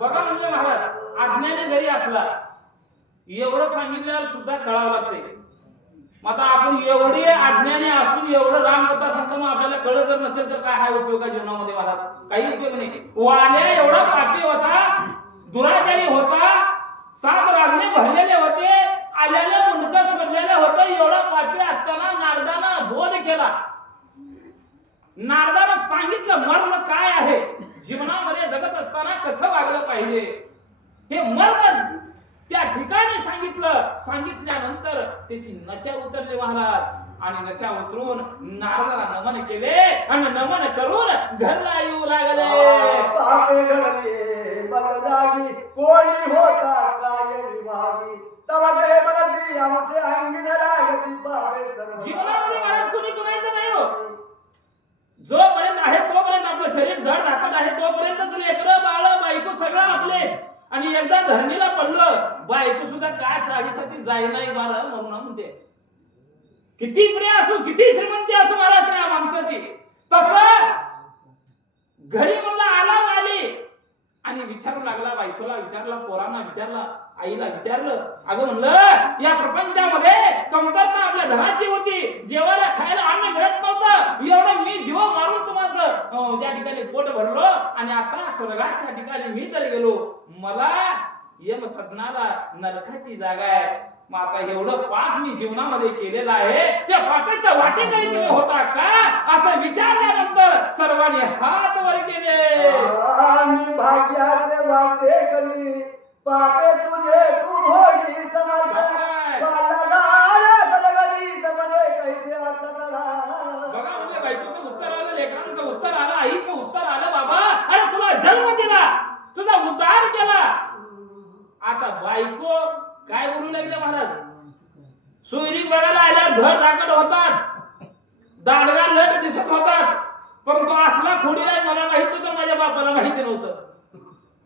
बघा म्हणजे महाराज अज्ञानी जरी असला एवढं सांगितल्यावर सुद्धा कळावं लागतंय. मग आता आपण एवढी अज्ञानी असून एवढं रामकथा सांगतो मग आपल्याला कळत जर नसेल तर काय हा उपयोग आहे जीवनामध्ये महाराज? काही उपयोग नाही. वाल्या एवढा पापी होता, दुराचारी होता, 7 रागणे भरलेले होते, आल्याला मुंडकं सोडलेलं होतं. एवढा पापी असताना नारदानं बोध केला. नारदानं सांगितलं मर्म काय आहे, जीवनामध्ये जगत असताना कसं वागलं पाहिजे हे मर्म त्या ठिकाणी सांगितलं. सांगितल्यानंतर त्याची नशा उतरली महाराज आणि नशा उतरून नारदाला नमन केले आणि नमन करून घरला येऊ लागले. पापे घडले बदलागी कोणी होता काय विभागी तवा ते बदली आमचे अंगी लागती पापे सर्व. जीवनामध्ये महाराज कोणी कुणाचं नाही हो. जोपर्यंत आहे तोपर्यंत आपलं शरीर धड धाकट आहे तोपर्यंतच लेकरं बाळ बायको सगळं आपले. आणि एकदा धरणीला पडलं बायको सुद्धा काय साडीसाठी जाई नाही बाळा म्हणून म्हणते. किती प्रिय असो किती श्रीमंती असो महाराज त्या माणसाची तसं घरी म्हणला आला आली आणि विचारू लागला. बायकोला विचारला, पोरांना विचारला, आईला विचारलं. अगं म्हणलं या प्रपंचामध्ये कमतरता आपल्या धनाची होती, जेवायला खायला अन्न मिळत नव्हतं, एवढं मी जीव मारून तुम्हाला त्या ठिकाणी पोट भरलो आणि आता स्वर्गाच्या ठिकाणी मी जर गेलो मला यम सदनाला नरकाची जागा आहे. मग आता एवढं पाप मी जीवनामध्ये केलेलं आहे त्या पापाचा वाटेकरी तुम्ही होता का असं विचारल्यानंतर सर्वांनी हात वर केले. आम्ही भाग्याचे वाटे करी पापे तुझे तू भोगी समर्थ बालगाला सदगदी तमने कैसे आता करा. बघा म्हणजे बायकोचं उत्तर आलं, लेकरांचं उत्तर आलं, आईचं उत्तर आलं. बाबा अरे तुला जन्म दिला, तुझा उद्धार केला. आता बायको काय बोलू लागले महाराज? सोयरीक बघायला आल्यावर धड धाकट होतात, दांडगा लट दिसत होतात, पण तो असला खोडीला मला माहित होतं, माझ्या बापाला माहिती नव्हतं.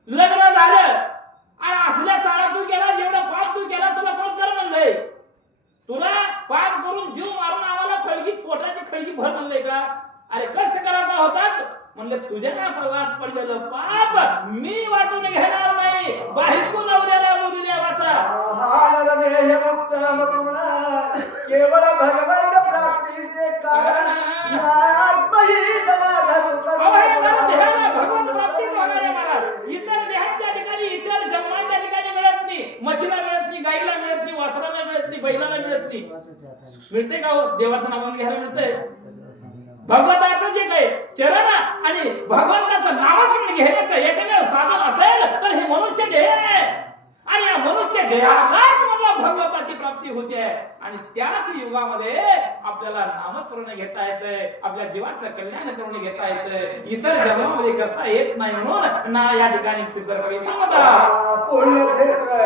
लग्न झालं आणि असल्या चाळा तू केला, जेवढा पाप तू केला तुला कोण कर म्हणलंय? तुला पाप करून जीव मारून आम्हाला खळगी पोटाची खळगी भर म्हणलंय का? अरे कष्ट करायचा होताच म्हणलं, तुझ्या प्रवाहात पडलेलं पाप मी वाटून घेणार नाही. बायको नवऱ्याला बोलल्या वाचा उत्तम पूर्ण केवळ भगवंत प्राप्तीचे कारण भगवंत प्राप्तीच होणार आहे महाराज. इतर देहाच्या ठिकाणी इतर जन्माच्या ठिकाणी मिळत नाही. म्हशीला मिळत नाही, गाईला मिळत नाही, वासराला मिळत नाही, बैलाला मिळत नाही. मिळते का हो? देवाचं नाव घ्यायला मिळतंय. भगवंताचं जे काही चरण आणि भगवंताचं नामस्मरण घेण्याचं एकमेव साधन असेल तर हे मनुष्य देह आहे. आणि या मनुष्य देहालाच म्हणलं भगवंताची प्राप्ती होते. आणि त्याच युगामध्ये आपल्याला नामस्मरण घेता येतंय, आपल्या जीवाचं कल्याण करून घेता येतंय, इतर जन्मामध्ये करता येत नाही म्हणून ना या ठिकाणी सिद्ध कवी सांगतात. पुण्यक्षेत्र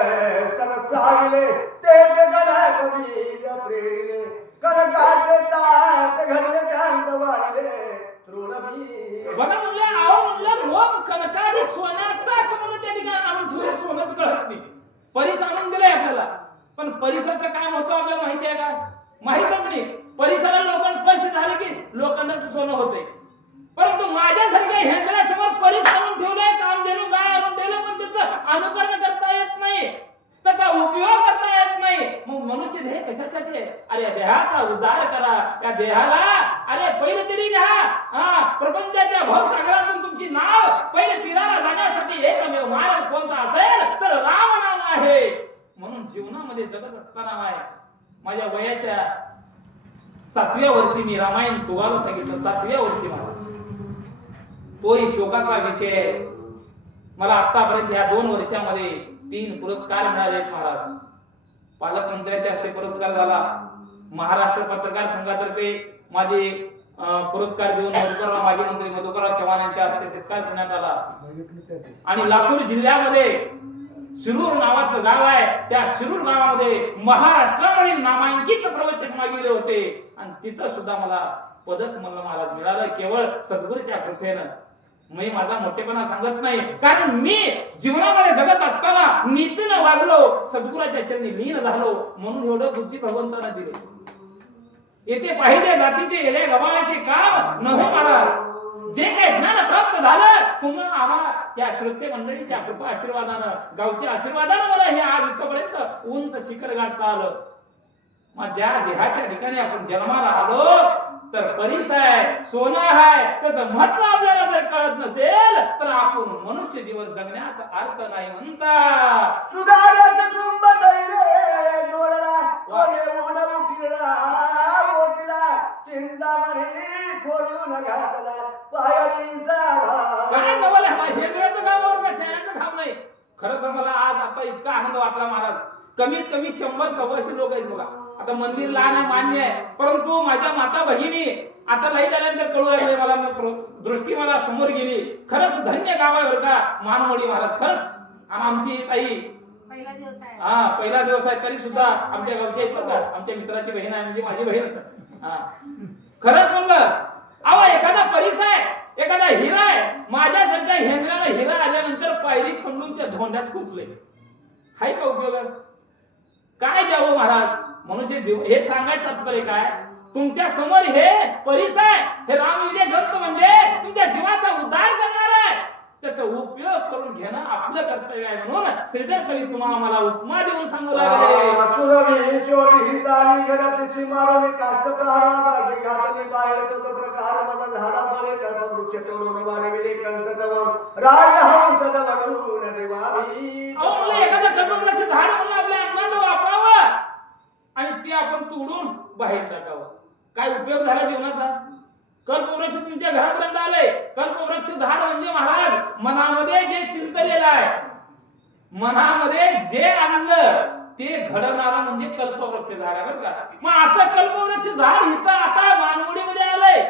सरसाविले ते गणा कवी प्रेरिले कनकाचे ताट घडले त्यांत वाढले तृणभी. बघा म्हणलं आहो म्हणलं लोक कनकाधिक सोन्याचाच म्हणलं त्या ठिकाणी आणून ठेवले, सोनंच कळत नाही. परीस आणून दिलंय आपल्याला, पण परिसरचं काय होतं आपल्याला माहिती आहे का? माहितच नाही. परिसराला लोकांना स्पर्श झाले की लोकांचं सोनं होतंय. परंतु माझ्यासारख्या हेंगण्यासमोर परीस आणून ठेवलंय, काम देणू गाय आणून ठेवलं, पण त्याचं अनुकरण करता येत नाही, त्याचा उपयोग करता येत नाही. मग मनुष्य देह कशासाठी आहे? अरे देहाचा उद्धार करा. या देहाला अरे पहिले तरी न्या प्रपंचाच्या भवसागरातून तुमची नाव पहिले तीराला जाण्यासाठी एकमेव मार्ग कोणता असेल तर राम नाम आहे. म्हणून जीवनामध्ये जगत असताना माझ्या वयाच्या 7व्या वर्षी मी रामायण तुम्हाला सांगितलं. 7व्या वर्षी मला तोही शोकाचा विषय. मला आतापर्यंत या 2 वर्षामध्ये 3 पुरस्कार मिळाले महाराज. पालकमंत्र्याच्या हस्ते पुरस्कार झाला, महाराष्ट्र पत्रकार संघातर्फे माझे पुरस्कार देऊन मधुकरराव माजी मंत्री मधुकरराव चव्हाण यांच्या हस्ते सत्कार करण्यात आला. आणि लातूर जिल्ह्यामध्ये शिरूर नावाचं गाव आहे, त्या शिरूर गावामध्ये महाराष्ट्रावरील नामांकित प्रवचन मागितले होते आणि तिथं सुद्धा मला पदक मला महाराज मिळालं केवळ सद्गुरूच्या कृपेनं. मी माझा मोठेपणा सांगत नाही, कारण मी जीवनामध्ये जगत असताना नीतीनं वागलो, सद्गुरूच्या चरणी लीन झालो, म्हणून एवढं बुद्धी भगवंतानं दिले. येथे पाहिजे जातीचे येले गबाळाचे काम नव्हे महाराज. जे काही ज्ञान प्राप्त झालं तुम्हाला आम्हा त्या श्रोते मंडळीच्या कृपा आशीर्वादानं गावच्या आशीर्वादानं मला हे आज इथपर्यंत उंच शिखर गाठता आलं. मग ज्या देहाच्या ठिकाणी आपण जन्माला आलो तर परीस आहे, सोनं आहे, त्याचं महत्व आपल्याला जर कळत नसेल तर आपण मनुष्य जीवन जगण्यात अर्थ नाही म्हणता. सुधारस कुंभ दैवे जोडला कोणे ऊन उकिरला ओतिला चिंतामणी खोडून घातला पायरीचा काय नवल आहे माझ्या शेंद्राचं काम का शेणाचं काम नाही. खरं तर मला आज आता इतका आनंद वाटला महाराज. कमीत कमी 100-125 लोक आहेत बघा. आता मंदिर लहान आहे मान्य आहे, परंतु माझ्या माता भगिनी आता लाईट आल्यानंतर कळू लागले मला, दृष्टी मला समोर गेली. खरंच धन्य गाव आहे बरं का मानमोडी महाराज खरंच. आणि आमची ताई पहिला दिवस आहे. पहिला दिवस आहे तरी सुद्धा आमच्या गावच्या आहेत बरं का. आमच्या मित्राची बहीण आहे म्हणजे माझी बहीणच आहे. खरंच म्हणलं अहो एखादा परीस आहे, एखादा हिरा आहे, माझ्यासारख्या हेंद्राला हिरा आल्यानंतर पायरी खंडून त्या धोंड्यात खुपले. हाय का उपयोग? काय द्यावं महाराज? मनुष्य हे सांगायचं तात्पर्य काय? तुमच्या समोर हे परीस आहे, हे रामविजय ग्रंथ म्हणजे तुमच्या जीवाचा उद्धार करणार आहे. त्याचा उपयोग करून घेणं आपलं कर्तव्य आहे. म्हणून श्रीधर कवी तुम्हाला आम्हाला उपमा देऊन सांगू लागले. सुरभी शोधी हितानी घरात मारवणी काष्ट प्रहारा बागी घातली बाहेर तो प्रकार माझा झाला बळे कर्म वृक्ष तोडून वाढविले कंटकवन राज हंस दवडून देवावी. अहो मला एखादं कल्पवृक्ष झाड म्हणलं आपल्या अंगणात वापरावं आणि ते आपण तोडून बाहेर टाकावं. काय उपयोग झाला जीवनाचा? कल्पवृक्ष तुमच्या घरापर्यंत आले. कल्पवृक्ष झाड म्हणजे महाराज मनामध्ये जे चिंतलेलं आहे, मनामध्ये जे आणलं ते घडणारा म्हणजे कल्पवृक्ष झाड आहे बरं का. मग असं कल्पवृक्ष झाड इथं आता मानवडीमध्ये आलंय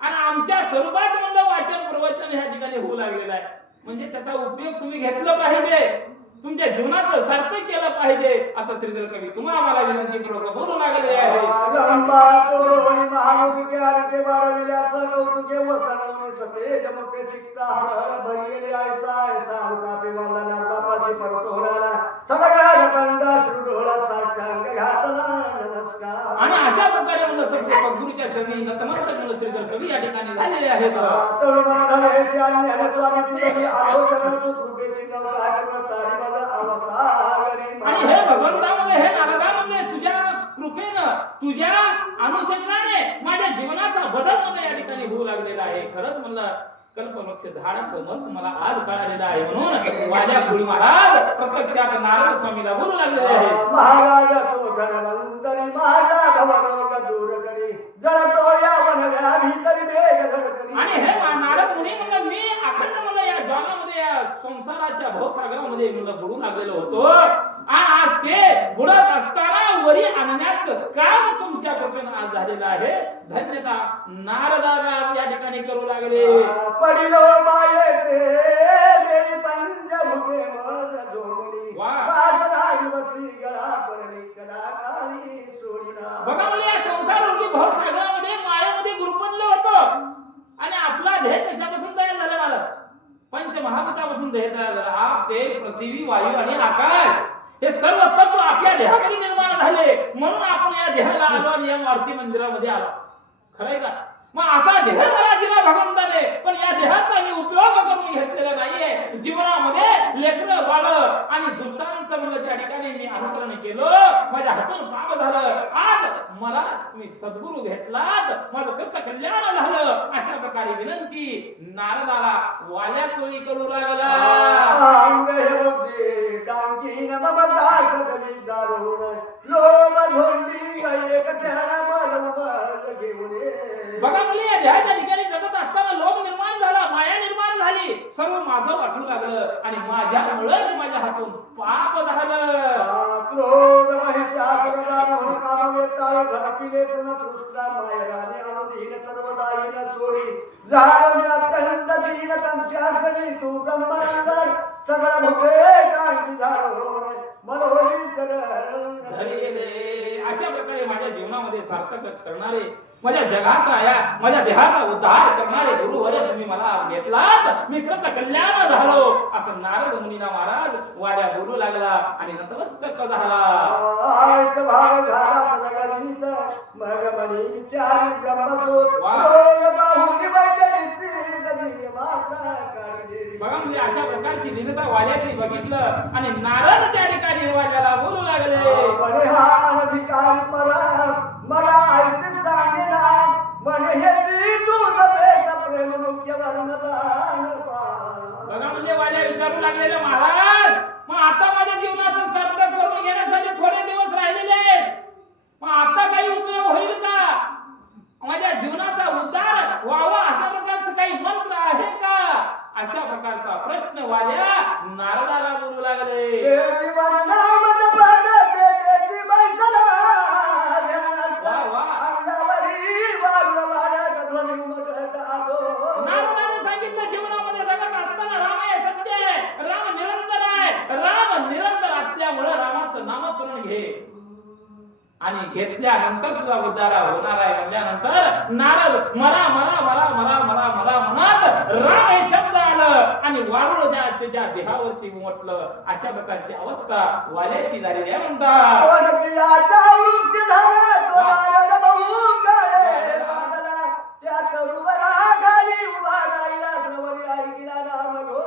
आणि आमच्या स्वरूपात म्हणलं वाचन प्रवचन ह्या ठिकाणी होऊ लागलेलं आहे. म्हणजे त्याचा उपयोग तुम्ही घेतला पाहिजे, तुमच्या जीवनाचं सार्थक केलं पाहिजे असं श्रीधर कवी तुम्हाला आम्हाला विनंती करू बोलू लागले आहे. लंबा तोरोणी महामुखे आरके वाढविले असं कौतुके वसणवणे सते जमते शिकता हर भरियले ऐसा ऐसा तापे वाला नातापाशी परतो होणारा सदगा कंडा श्रुडोळा साष्टांग घातला नमस्कार. आणि अशा प्रकारे म्हणलं सद्गुरूच्या चरणी नतमस्तक म्हणलं श्रीधर कवी या ठिकाणी झालेले आहेत. तरुण धने श्याम ज्ञानस्वामी तुझी आलो शरण तू कृपेची नवका करून तारी माझा अवसागरी. आणि हे भगवंता म्हणले, हे नारदा म्हणले, तुझ्या कृपेनं तुझ्या अनुषंगाने माझ्या जीवनाचा बदल म्हणलं या ठिकाणी होऊ लागलेला आहे. खरंच म्हणलं कल्पवृक्ष झाडाचं मत मला आज कळालेलं आहे. म्हणून वाल्या पुढी महाराज प्रत्यक्षात नारद स्वामीला बोलू लागलेले आहे. महाराज तो धनवंतरी माझा भवरोग दूर करी जळतो या वनव्या भीतरी बेग धडकरी. आणि हे नारद मुनी म्हणलं मी अखंड म्हणलं या ज्वालामध्ये या संसाराच्या भवसागरामध्ये म्हणलं बुडू लागलेलो होतो आणि आज ते बुडत असताना वरी आणण्याचं काम तुमच्या कृपेनं आज झालेलं आहे. धन्यता नारदाला या ठिकाणी करू लागले. पडिलो मायेचे देई पंचभूते मज जोगली वासना दिवसी गळा पडली कदा काळी सोडीना. बघा म्हणजे या संसार रूपी भवसागरामध्ये मायेमध्ये गुरफटलं होतं आणि आपला देह कशापासून तयार झाला मला? पंचमहाभूतापासून देह तयार झाला. आप तेज पृथ्वी वायू आणि आकाश हे सर्व तत्व आपल्या देहामध्ये निर्माण झाले. म्हणून आपण या देहाला आलो आणि या मारुती मंदिरामध्ये आलो. खरंय का? मग असा देह मला दिला भगवंताने, पण या देहाचा मी उपयोग करून घेतलेला नाहीये. जीवनामध्ये लेकरं बाळ आणि दुष्टांचं म्हणलं त्या ठिकाणी मी अनुकरण केलं, माझ्या हातून पाप झालं. आज मला तुम्ही सद्गुरू भेटलात, माझं कृत कल्याण झालं. अशा प्रकारे विनंती नारदाला वाल्या कोळी करू लागला. डांकी नम दास दवी दारुण लोभ धोंडी गये कथाना मालव घेऊन. बघा मुली या देहाच्या ठिकाणी जगत असताना लोभ निर्माण झाला, माया निर्माण झाली, सर्व माझं वाटू लागलं आणि माझ्यामुळेच माझ्या हातून पाप झालं. क्रोध महिषासुरदा मोह काम वेताळे झडपिले पूर्ण तृष्णा मायराने अनुदीन सर्वदायीन सोडी झाडून अत्यंत दीन तंशासनी तू ब्रह्मनंदन सगळं भुगे कांगी झाड होणे मनोरी चरण धरिले. अशा प्रकारे माझ्या जीवनामध्ये सार्थक करणारे, माझ्या जगाचा या माझ्या देहाचा उद्धार करणारे गुरुवर्य तुम्ही मला आज घेतलात, मी कृत कल्याण झालो असं नारद मुनीना महाराज वाड्या बोलू लागला आणि नतमस्तक झाला. आयत भाग झाला सदगणित मगमणी विचारी ब्रह्मसूत वा. रोग बाहुली वैद्यनीती दधी मात्रा काळी देवी. बघा म्हणजे अशा प्रकारची लीनता वाल्याची बघितलं आणि नारद त्या ठिकाणी वाल्याला बोलू लागले. म्हणे हा अनधिकारी परा मला ऐसे सांगे ना म्हणे हे दूध बेस प्रेम मुख्य वर्मदान पा. बघा म्हणजे वाल्या विचारू लागलेले महाराज, मग आता माझ्या जीवनाचं सार्थक करून घेण्यासाठी थोडे दिवस राहिलेले आहेत, मग आता काही उपयोग होईल का? माझ्या जीवनाचा उद्धार व्हावा अशा प्रकारचं काही मंत्र आहे का? अशा प्रकारचा प्रश्न वाल्या नारदाला बोलू लागले. देवी मन नाम जपत देतेची बैसला ध्यानात वा वा. अंगावरी वारुळ वाढत ध्वनी उमटत आलो. नारदाने सांगितलं जीवनामध्ये जगत असताना राम हे सत्य आहे, राम निरंतर आहे, राम निरंतर असल्यामुळे रामाचं नामस्मरण घे आणि घेतल्यानंतर तुझा उद्धार होणार आहे म्हणल्यानंतर नारद मरा मरा मरा मरा मरा मरा म्हणत राम हे शब्द आलं आणि वारुळ त्याच्या देहावरती उमटलं. अशा प्रकारची अवस्था वाल्याची झालेली आहे म्हणतात. वनप्रियाचा वृक्ष झाला तो नारद बहु काळे बांधला त्या तरुवराखाली उभा राहिला श्रवणी ऐकिला नाम घो.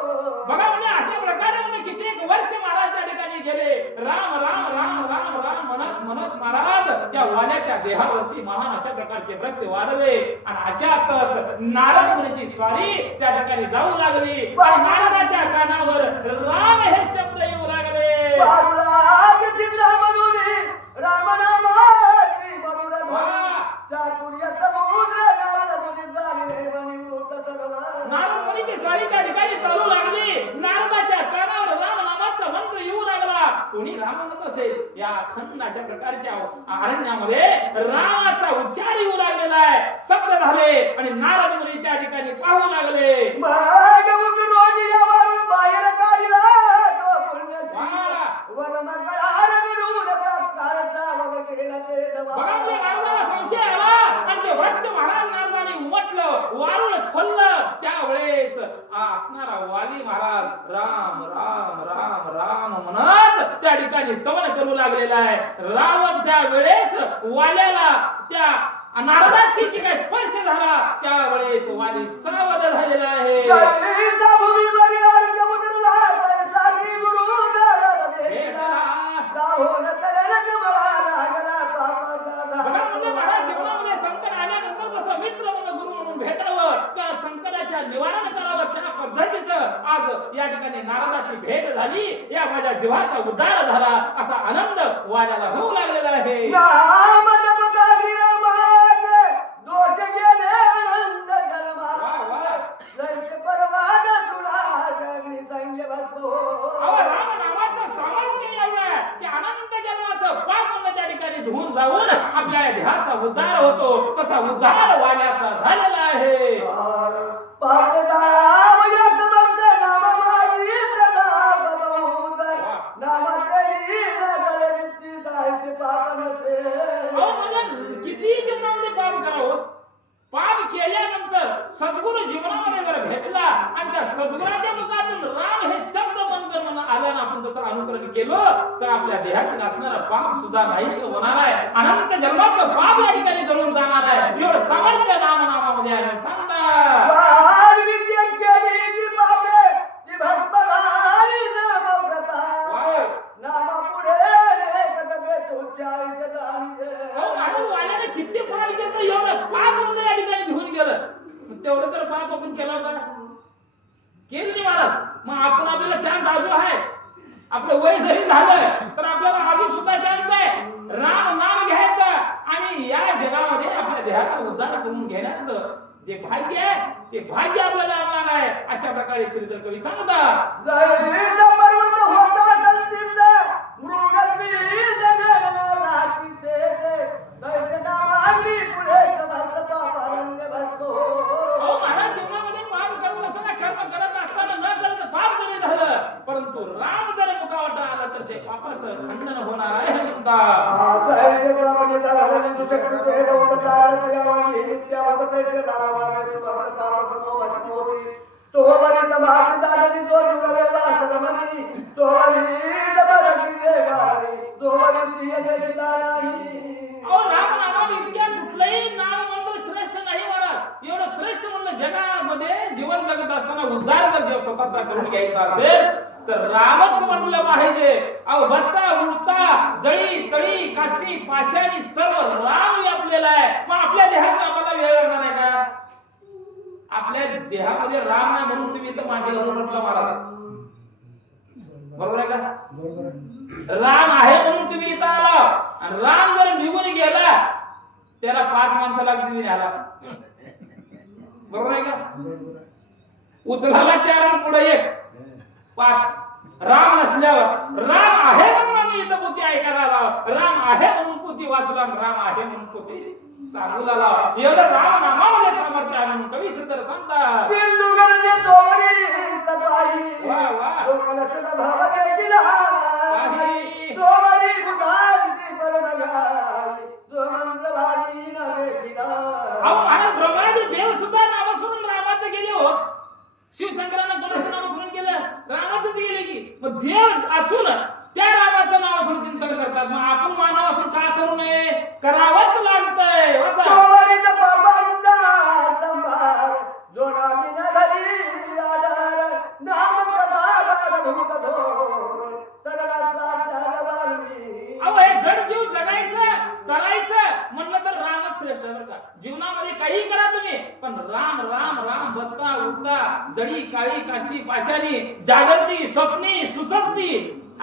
बघा म्हणजे अशा प्रकारे म्हणजे कित्येक वर्ष महाराज त्या ठिकाणी गेले, राम राम राम राम राम म्हणत म्हणत महाराज त्या वाल्याच्या देहावरती महान अशा प्रकारचे वृक्ष वाढले आणि अशातच नारद मुनीची स्वारी त्या ठिकाणी जाऊ लागली आणि नारदाच्या कानावर राम हे शब्द येऊ लागले. वारुळात चित्रामधुनी रामनामाची मधुर ध्वनी. वा. चातुर्य समुद्र नारद मुनी जाणले मनी वृत्त सर्व. नारद मुनीची स्वारी त्या ठिकाणी चालू लागली, नारदाच्या कानावर राम नामाचा मंत्र येऊ लागला. कोणी राम म्हणत असेल या अखंड अशा प्रकारच्या अरण्यामध्ये रामाचा उच्चार येऊ लागलेला आहे, शब्द झाले आणि नारद मुनी त्या ठिकाणी पाहू लागले. मग उतरून या वारुळ बाहेर काढला तो पुण्यसी. वा. वरमगळा रगडून तात्काळचा वध केला ते दबा. बघा म्हणजे नारदाला संशय आला आणि ते वृक्ष महाराज नारदाने उमटलं, वारुळ खोललं. त्यावेळेस असणारा वाली महाराज राम राम राम राम म्हणत त्या ठिकाणी स्तवन करू लागलेला आहे. रावण त्या वेळेस वाल्याला त्या नारदाची जी काही स्पर्श झाला त्यावेळेस वाली सावध झालेला आहे. जैसा भूमीवर अर्घ उतरला तैसा श्री गुरु नारद देखला. दाहोन चरण कमळा लागला पापाचा बघा म्हणजे महाराज दास. जीवनामध्ये संकट आल्यानंतर जसं मित्र म्हणून गुरु म्हणून भेटावं त्या संकटाच्या निवारण करावं त्या पद्धतीचं आज या ठिकाणी नारदाची भेट झाली, या माझ्या जीवाचा उद्धार झाला असा आनंद वाल्याला होऊ लागलेला आहे. नाम जपता श्रीरामाचे दोष गेले अनंत वा, जन्मा. वा. जैसे परवाद तुला जगली संगे बसतो. अहो राम नामाचं सामर्थ्य एवढं आहे की अनंत जन्माचं पाप म्हणून त्या ठिकाणी धुवून जाऊन आपल्या देहाचा उद्धार होतो, तसा उद्धार वाल्याचा झालेला आहे. पापदाव या समर्थ नामा माझी प्रताप बहुत. नामाचे लीन गळे नित्य जायचे पाप नसे. अहो मला किती जीवनामध्ये पाप करावं, पाप केल्यानंतर सद्गुरु जीवनामध्ये जर भेटला आणि त्या सद्गुराच्या मुखातून राम हे शब्द मंत्र म्हणून आल्यानं आपण तसं अनुकरण केलं तर आपल्या देहातील असणारा पाप सुद्धा नाहीस होणार आहे, अनंत जन्माचं पाप या ठिकाणी जळून जाणार आहे. एवढं सामर्थ्य नामामध्ये आहे सांगता. वार विद्या केली जी पापे जी भस्म झाली नाम प्रताप. नामा पुढे लेखत तुझ्या आईचे जाणीजे. अहो माणूस वाल्याने किती पाप केलं, एवढं पाप म्हणून या ठिकाणी धुवून गेलं, तेवढं तर पाप आपण केलं का? केलं नाही महाराज. मग आपण आपल्याला चान्स अजून आहे, आपलं वय जरी झालं तर आपल्याला अजून सुद्धा चान्स आहे. राम नाम घ्यायचं आणि या जगामध्ये आपल्या देहाचा उद्धार करून घेण्याचं जे भाग्य आहे ते भाग्य आपल्याला लाभणार आहे. अशा प्रकारे श्रीधर कवी सांगतात. जैसा पर्वत होता संदिग्ध मृगत्वी जगन राती ते तैसे नामांनी पुढे समर्थ पापारंग बसतो. अहो महाराज जीवनामध्ये पाप करत असताना कर्म करत असताना न करत पाप जरी झालं परंतु राम जर मुखावटा आला तर ते पापाचं खंडन होणार आहे म्हणतात. जैसे स्वामी विष्णू शक्ती ते नवत कारण ते आवागी नित्या होत तैसे रामावे समर्थ पाप समो भस्म होती तो वरी तबाकी दाडली जो जुगवे वासरमणी तो वरी दबरकी देवारी तो वरी सिंह देखिला नाही अहो रामनामात इतक्या कुठलंही नाम मंत्र श्रेष्ठ नाही महाराज. एवढं श्रेष्ठ म्हणलं जगामध्ये जीवन जगत असताना उद्धार जर जेव्हा स्वतःचा करून घ्यायचा असेल तर रामच म्हटलं पाहिजे. अहो बसता उठता जळी तळी काष्टी पाशानी सर्व राम व्यापलेला आहे. मग आपल्या देहात आम्हाला वेळ लागणार आहे का? आपल्या देहामध्ये राम आहे म्हणून तुम्ही इथं मागे घालून म्हटलं महाराज, बरोबर आहे का? राम आहे म्हणून तुम्ही इथं आला आणि राम जर निघून गेला त्याला 5 माणसं लागतील न्यायला, बरोबर आहे का? उचलाला 4 आणि पुढे 1 5. राम नसल्यावर राम आहे म्हणून आम्ही इथं पोथी ऐकायला आलो, राम आहे म्हणून पोथी वाचला, राम आहे म्हणून पोथी सांगू लागला. एवढं राम नामामध्ये सामर्थ्य आहे म्हणून कवी सुंदर सांगतात सिंधू गरजे तोवरी तपाई वाह, वाह. जो कलशदा भाव देखिला पाही. तोवरी बुधांची परमगाई जो मंत्रवादी न देखिला. अहो महाराज ब्रह्मादी देव सुद्धा नामस्मरण रामाचं गेले हो. शिवशंकरानं कोणाचं नामस्मरण केलं? रामाचंच गेले की. मग देव असून त्या रामाचं नामस्मरण चिंतन करतात. मग आपण मानव असून का करू नये? करावंच लागतंय. वाचा. तोवरी पापांचा संभार जो नामी न धरी आधार नाम प्रताप भूत धोर तरला साध्या वाल्मी. अहो हे जड जीव जगायचं करायचं म्हणलं तर रामच श्रेष्ठ आहे बरं का. जीवनामध्ये काही करा तुम्ही पण राम राम राम बसता उठता जडी काळी काष्टी पाशानी जागृती स्वप्नी सुसप्ती.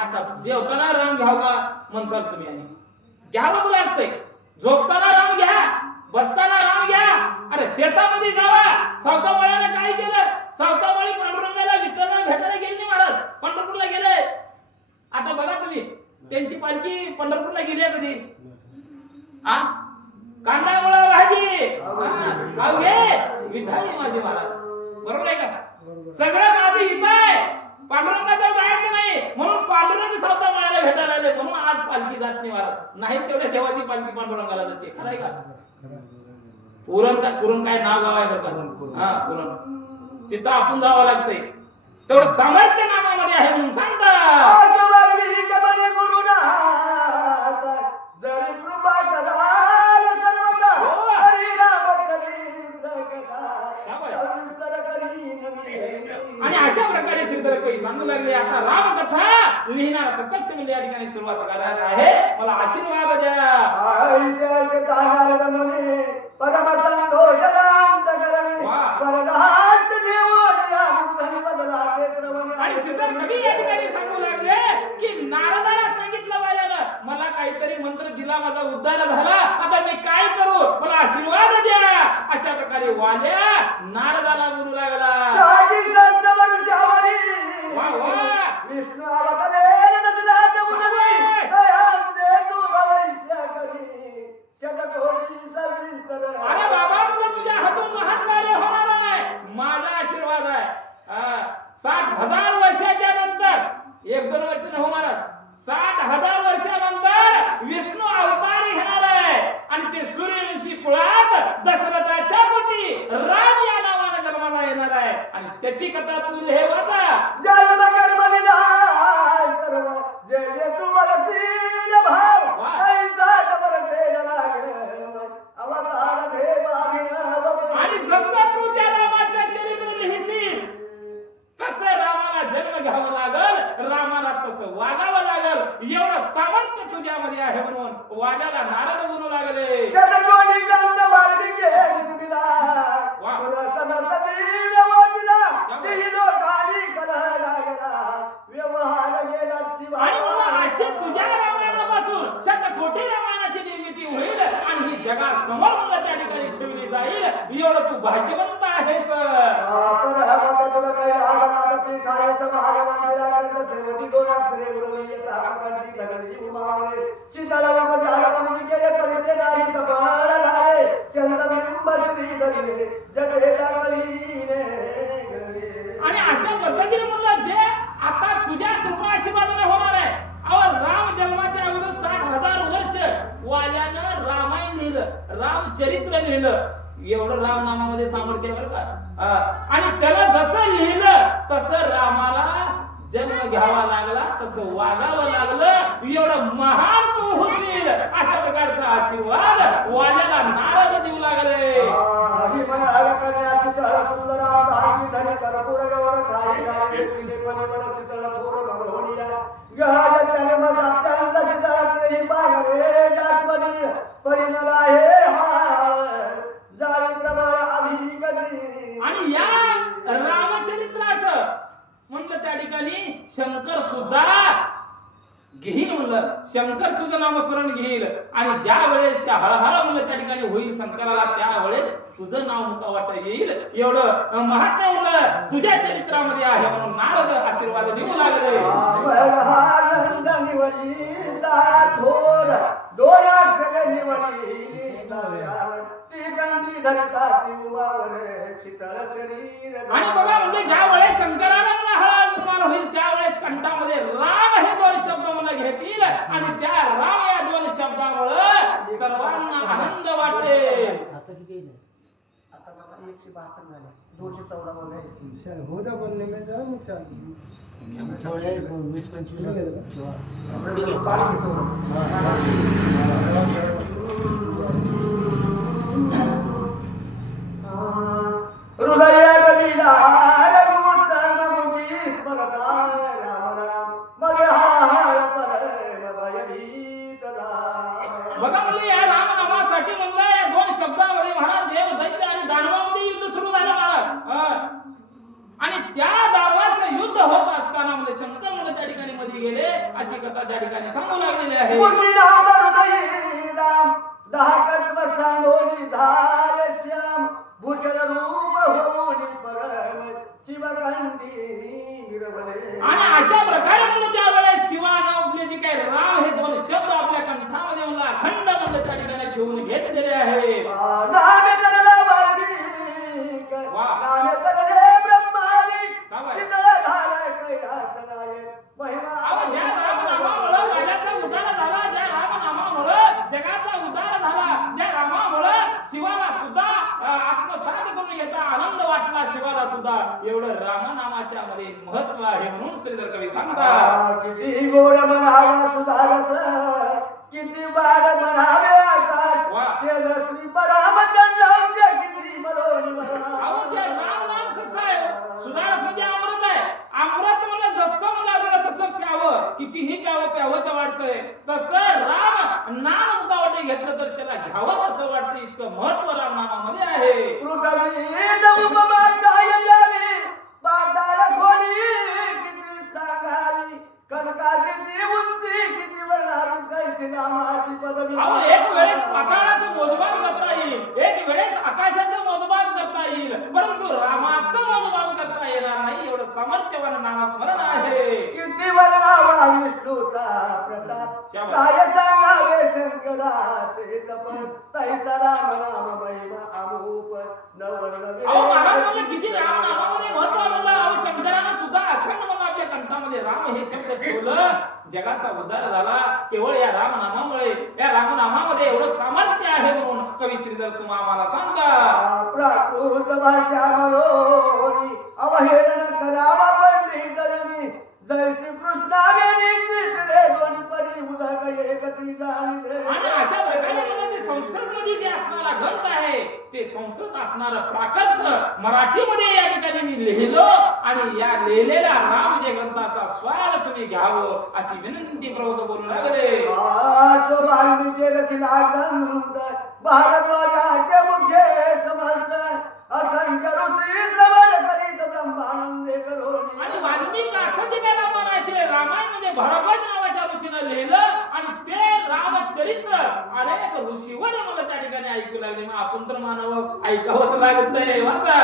आता जेवताना राम घ्याव का म्हणताल तुम्ही? आणि घ्यावंच लागतंय. झोपताना राम घ्या, बसताना राम घ्या. अरे शेतामध्ये जावा. सावतामाळ्याने काय केलं? सावतामाळी पांडुरंगाला विठ्ठलाला भेटायला गेले नाही महाराज, पंढरपूरला गेले. आता बघा तुम्ही त्यांची पालखी पंढरपूरला गेली आहे कधी? आ कांदा मुळा भाजी अवघे विठाई माझी महाराज, बरोबर आहे का? सगळं माझं हित आहे. पांडुरंगाजवळ जायचं नाही म्हणून पांडुरंग सावता मळ्याला भेटायला आले म्हणून आज पालखी जात नाही महाराज. नाही तेवढ्या देवाची पालखी पांडुरंगाला जाते. खरं आहे का? पुरण काय नाव गाव आहे बरं का? हा पुरण. तिथं आपण जावं लागतंय. तेवढं सामर्थ्य नामामध्ये आहे म्हणून सांगतात. आजोबांनी कमने गुरुनाथ जरी कृपा कराल सर्वदा हरी राम चरित्र कथा सविस्तर करीन मी. आणि अशा प्रकारे श्रीधर कवी सांगू लागले. आता रामकथा लिहिणारा प्रत्यक्ष म्हणजे या ठिकाणी सुरुवात करणार आहे. मला आशीर्वाद द्या. आयुष्याचे तानार मुनी परम संतोष रांत करणे परदांत देवोनी या मूर्धनी बदलाते श्रवणी. आणि श्रीधर कवी या ठिकाणी सांगू लागले की नारदाला सांगितलं वाल्यानं मला काहीतरी मंत्र दिला, माझा उद्धार झाला, आता मी काय करू? मला आशीर्वाद द्या. अशा प्रकारे वाल्या नारदाला बोलू लागला. 60 सहस्र वर्षावरी वा वा विष्णू अवतरे दशरथ उदरी दयांचे तू भविष्य करी शतकोटी सविस्तर. अरे बाबा मला तुझ्या हातून महान कार्य होणार आहे. माझा आशीर्वाद आहे. 60,000 वर्षाच्या नंतर 1-2 वर्ष न हो महाराज 60,000 वर्षानंतर विष्णू अवतार घेणार आहे आणि ते सूर्यवंशी कुळात दशरथाच्या पोटी राम या नावाने जन्माला येणार आहे. आणि त्याची कथा तू लिहे वाचा. जन्म कर्म लीला सर्व जे जे तू बरसील भाव ऐसा तवर तेज लागे अवतार देव अभिनव. आणि जसं तू त्या रामाचं चरित्र लिहिशील तसं रामाला जन्म घ्यावा लागल, रामाला तसं वागावं लागल. एवढं सामर्थ्य तुझ्यामध्ये आहे म्हणून वागायला नारद बोलू लागले. शतकोटी ग्रंथ वार्णिके दिला सुरसन सदी देवतीला तिही लोकांनी कलह लागला व्यवहार गेला शिवा. आणि म्हणून अशी तुझ्या रामायणापासून शतकोटी रामायणाची निर्मिती होईल आणि ही जगासमोर मला त्या ठिकाणी ठेवली जाईल. एवढं तू भाग्यवंत आहेस. परहवत तुला कैलासनाथ पीठाय समार मंदिरा ग्रंथ सेवती 2 अक्षरे उडली येता कंठी धरली उमावले शीतळ उपजार पण गेले परिते नाही सफळ झाले चंद्रबिंब श्रीधरीने जटे टाकलीने गंगे. आणि अशा पद्धतीने म्हणलं जे आता तुझ्या कृपा आशीर्वादाने होणार आहे. अहो राम जन्माच्या अगोदर 60,000 वर्ष वाल्यानं रामायण एवढं रामनामामध्ये सामर्थ्य आहे बरं का. आणि त्याला जसं लिहिलं तसं रामाला जन्म घ्यावा लागला, तसं वागावं लागलं. एवढं महान तू होशील अशा प्रकारचा आशीर्वाद वाल्याला नारद देऊ लागले. ही म्हणाला कन्या शीतळ सुंदर धागी धरी कर्पूर गौर खाई गाई तिले पनिवर शीतळ थोर भरवणिया गहज जन्म सत्यांत शीतळ तेही पागरे जातवनी परिणला हे हाळ जाळी प्रबळ आधी कधी. आणि या रामचरित्राचं म्हणलं त्या ठिकाणी शंकर सुद्धा घेईल. म्हणलं शंकर तुझं नामस्मरण घेईल. आणि ज्या वेळेस त्या हळहळ म्हणलं त्या ठिकाणी होईल शंकराला, त्यावेळेस तुझं नाव मुखावाट येईल. एवढं महात्म्य म्हणलं तुझ्या चरित्रामध्ये आहे म्हणून नारद आशीर्वाद देऊ लागले. नंद निवडी थोर डोळ्याक्षर निवडी ती गंधी धरताची उमावर शीतळ शरीर. आणि बघा म्हणजे ज्या वेळेस शंकराला मला हळहळ निर्माण होईल त्यावेळेस कंठामध्ये राम हे दोन शब्द मला घेतील. आणि त्या राम या दोन शब्दामुळे सर्वांना आनंद वाटेल. आता किती आहे? आता बाबा 172 झाले 214 मध्ये हो दा बनने में जरा नुकसान थोडे 20-25 हृदय गदिला रघुत्तम मुगी स्मरता राम राम मध्ये हळहळ परम भय भीतदा. बघा म्हणलं या रामनामासाठी म्हणलं या दोन शब्दामध्ये महाराज देव दैत्य आणि दानवामध्ये युद्ध सुरू झालं महाराज. आणि त्या दानवाचं युद्ध होत असताना म्हणजे शंकर म्हणलं त्या ठिकाणी मध्ये गेले अशी कथा त्या ठिकाणी सांगू लागलेली आहे. मुगी नाम हृदय राम दाहकत्व सांडोनी झाले श्याम भूषण रूप होऊनी परम शिवकंठी मिरवले. आणि अशा प्रकारे म्हणलं त्यावेळेस शिवानं आपले जे काही राम हे दोन शब्द आपल्या कंठामध्ये म्हणलं अखंड म्हणलं त्या ठिकाणी ठेवून घेतलेले आहे. नामे तरला वाल्मिक नामे तरले ब्रह्मानी शीतळ धारा कैलासनाय महिमा. अहो ज्या रामनामामुळं वाल्याचा उद्धार झाला, ज्या रामनामामुळं जगाचा उद्धार झाला, ज्या रामामुळं शिवाला सुद्धा आत्मसात करून घेता आनंद वाटला शिवाला सुद्धा. एवढं रामनामाच्या मध्ये महत्व आहे म्हणून श्रीधर कवी सांगतात. किती गोड म्हणावा सुधारस किती बाड म्हणावे आकाश वा. तेजस्वी परामचंड किती बडोनी अहो त्या रामनाम कसं आहे सुधारस म्हणजे अमृत आहे. अमृत म्हणलं जसं म्हणलं आपल्याला तसं प्यावं, कितीही प्यावंच वाटतंय तसं राम नाम मुखावटे घेतलं तर त्याला घ्यावंच असं वाटतं. इतकं महत्व रामनामामध्ये आहे. पृथ्वी उपमा काय द्यावी पाताळ खोली किती सांगावी कनकाची उंची किती वर्णावी कैसी नामाची पदवी. अहो एक वेळेस पाताळाचं मोजमाप करता येईल, एक वेळेस आकाशाचं मोजमाप करता येईल, परंतु रामाचं मोजमाप करता येणार नाही. एवढं सामर्थ्यवान नामस्मरण आहे. किती वर्णावा विष्णूचा प्रताप काय सांगावे शंकराचे तप तैसा राम नाम महिमा अमूप नवनवे. अहो महाराज म्हणलं किती रामनामामध्ये महत्व आहे म्हणलं. अहो शंकरानं सुद्धा अखंड म्हणलं आपल्या कंठामध्ये राम हे शब्द ठेवलं. जगाचा उद्धार झाला केवळ या रामनामामुळे. या रामनामामध्ये एवढं सामर्थ्य आहे म्हणून कवी श्रीधर तुम्हा आम्हाला सांगता. प्राकृत भाषा म्हणून अवहेळन करावा पंडितनी जय श्री कृष्णावेनी चितले दोन्ही परी उदक एकती जाणी दे. आणि अशा प्रकारे म्हणलं ते संस्कृत मध्ये जे असणारा ग्रंथ आहे ते संस्कृत असणारं प्राकृत मराठीमध्ये या ठिकाणी मी लिहिलो. आणि या लिहिलेल्या राम जे ग्रंथाचा स्वाद तुम्ही घ्यावं अशी विनंती प्रभू बोलू लागले. तो वाल्मिकी रचना ग्रंथ भारद्वाजाचे मुखे समस्त असंख्य ऋषी श्रवण करीत ब्रह्मानंदे करोनी. आणि वाल्मिकाचं जे काय रामायण आहे ते रामायण मध्ये भरद्वाज नावाच्या ऋषीनं लिहिलं. आणि ते रामचरित्र अनेक ऋषीवर मला त्या ठिकाणी ऐकू लागले. मग आपण तर मानव ऐकावंच लागतंय. वाचा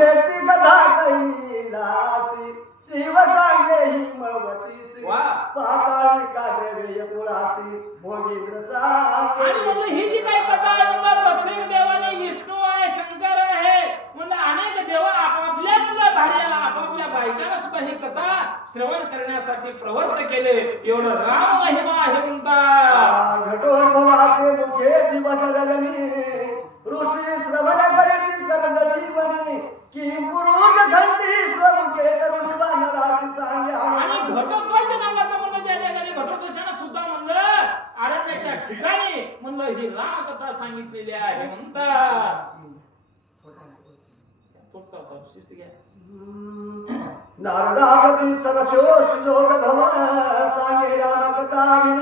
याची कथा कैलासी शिव सांगे हिमवतीसी वा. पाताळी कार्य कुळासी भोगींद्र सांगे. आणि म्हणलं ही जी काही कथा आहे म्हणलं प्रत्येक देवाने विष्णू आहे शंकर आहे म्हणलं अनेक देव आपापल्या म्हणलं भार्याला आपापल्या बायकांना सुद्धा ही कथा श्रवण करण्यासाठी प्रवृत्त केले. एवढं राम महिमा आहे म्हणतात. घटोत्भवाचे मुखे दिवस रजनी ऋषी श्रवण करीती करदडी बनी की पुरुष घंटी स्वमुखे करुणी बांधराशी सांगे आणि घटोत्कचाच्या नावाचं म्हणलं त्या ठिकाणी घटोत्कचानं सुद्धा म्हणलं अरण्याच्या ठिकाणी म्हणलं ही रामकथा सांगितलेली आहे म्हणतात. शिस्त घ्या. नारदापती सरशोष योग भव सांगे राम कथा विन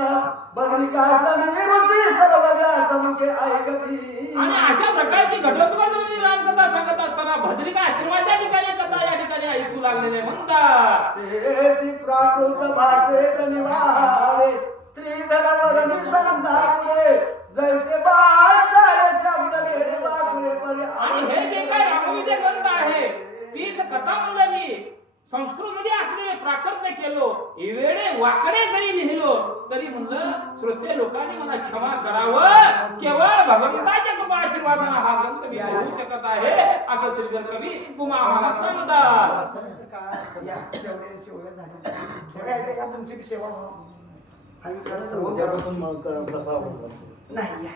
बदनिका समी ऋषी सर्व व्यासमुखे ऐकती. आणि अशा प्रकारची घटोत्कच रामकथा सांगत असताना भद्रिका आश्रमाच्या ठिकाणी कथा या ठिकाणी ऐकू लागलेले म्हणतात. तेची प्राकृत भाषेत निवाडे श्रीधर वर्णी संतापुळे जैसे बाळ झाले शब्द भेडे वाकुळे परी. आणि हे जे काय रामविजय ग्रंथ आहे तीच कथा म्हणलं मी संस्कृत मध्ये असलेले प्राकृत केलो वेळे वाकडे जरी लिहिलो तरी म्हणलं श्रोते लोकांनी मला क्षमा करावं. केवळ भगवंताच्या कृपा आशीर्वादाने हा ग्रंथ मी होऊ शकत आहे असं श्रीधर कवी तुम्हा आम्हाला सांगतात. तुमची सेवा नाही